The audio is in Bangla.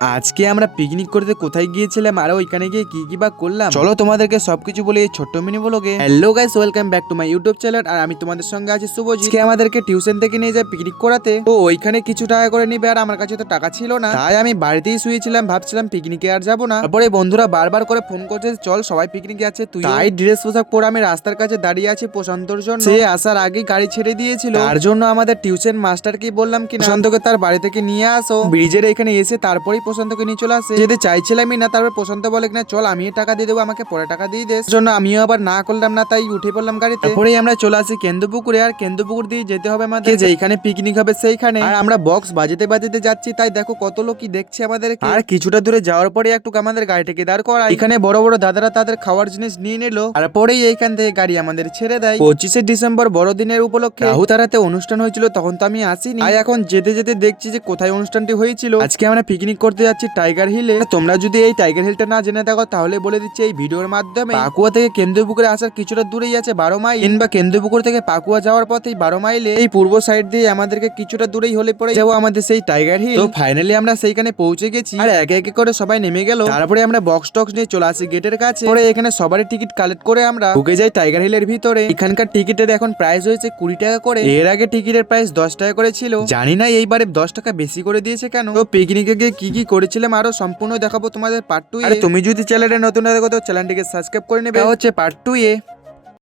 আজকে আমরা পিকনিক করতে কোথায় গিয়েছিলাম আর ওইখানে গিয়ে কি কি বা করলাম চলো তোমাদেরকে সবকিছু বলি এই ছোট্ট মিনি ব্লগে। Hello guys, welcome back to my YouTube channel. আর আমি তোমাদের সঙ্গে আছি শুভজিৎ। আজকে আমাদেরকে টিউশন থেকে নিয়ে যায় পিকনিক করাতে। তো ওইখানে কিছু টাকা করে নিবে আর আমার কাছে তো টাকা ছিল না, তাই আমি বাড়িতেই শুয়েছিলাম, ভাবছিলাম পিকনিকে আর যাবো না। তারপরে বন্ধুরা বারবার করে ফোন করছে চল সবাই পিকনিকে আছে তুই। তাই ড্রেস পোশাক পরে আমি রাস্তার কাছে দাঁড়িয়ে আছি প্রশান্তর জন্য। সে আসার আগেই গাড়ি ছেড়ে দিয়েছিল, তার জন্য আমাদের টিউশন মাস্টারকে বললাম কি প্রশান্তকে তার বাড়ি থেকে নিয়ে আসো। ব্রিজের এখানে এসে তারপরেই প্রশান্তকে নিয়ে চলে আসে। যেতে চাইছিলামই না, তারপর প্রশান্ত বলে কিনা চল আমি টাকা দিয়ে দেবো, আমাকে পরে টাকা দিয়ে দে। জন্য আমিও আবার না করলাম না, তাই উঠে পড়লাম গাড়িতে। তারপরেই আমরা চলে আসি কেন্দুপুকুরে। আর কেন্দুপুকুর দিয়ে যেতে হবে আমাদের যেখানে পিকনিক হবে সেইখানে। আর আমরা বক্স বাজাতে বাজাতে যাচ্ছি, তাই দেখো কত লোকই দেখছে আমাদের। আর কিছুটা দূরে যাওয়ার পরে একটু আমাদের গাড়িটাকে দাঁড় করায়। এখানে বড় বড় দাদারা তাদের খাওয়ার জিনিস নিয়ে নিল, তারপরেই এইখান থেকে গাড়ি আমাদের ছেড়ে দেয়। 25শে ডিসেম্বর বড়দিনের উপলক্ষে রাহুতারাতে অনুষ্ঠান হয়েছিল, তখন তো আমি আসিনি। আর এখন যেতে যেতে দেখছি যে কোথায় অনুষ্ঠানটি হয়েছিল। আজকে আমরা পিকনিক করতে যাচ্ছি টাইগার হিলে। তোমরা যদি এই টাইগার হিলটা না জেনে থাকো তাহলে বলে দিচ্ছি এই ভিডিওর মাধ্যমে। পাকুয়া থেকে কেন্দ্রপুকুরে আসার কিছুটা দূরেই আছে 12 মাইল, কিংবা কেন্দ্রপুকুর থেকে পাকুয়া যাওয়ার পথেই 12 মাইলে এই পূর্ব সাইড দিয়ে আমাদেরকে কিছুটা দূরেই হলে পরে যাবো আমাদের সেই টাইগার হিল। তো ফাইনালি আমরা সেইখানে পৌঁছে গেছি আর একে একে করে সবাই নেমে গেল। তারপরে আমরা বক্স টক্স নিয়ে চলে আসি গেটের কাছে। পরে এখানে সবারই টিকিট কালেক্ট করে আমরা ঢুকে যাই টাইগার হিলের ভিতরে। এখানকার টিকিটের এখন প্রাইস হয়েছে 20 টাকা করে। এর আগে টিকিটের প্রাইস 10 টাকা করে ছিল, জানি না এইবারে 10 টাকা বেশি করে দিয়েছে কেন। তো পিকনিকে গিয়ে কি কি করেছিলাম আরো সম্পূর্ণ দেখাবো তোমাদের পার্ট 2 এ। তুমি যদি চ্যানেলে নতুন থাকো তো চ্যানেলটিকে সাবস্ক্রাইব করে নেবে। হচ্ছে পার্ট 2 এ।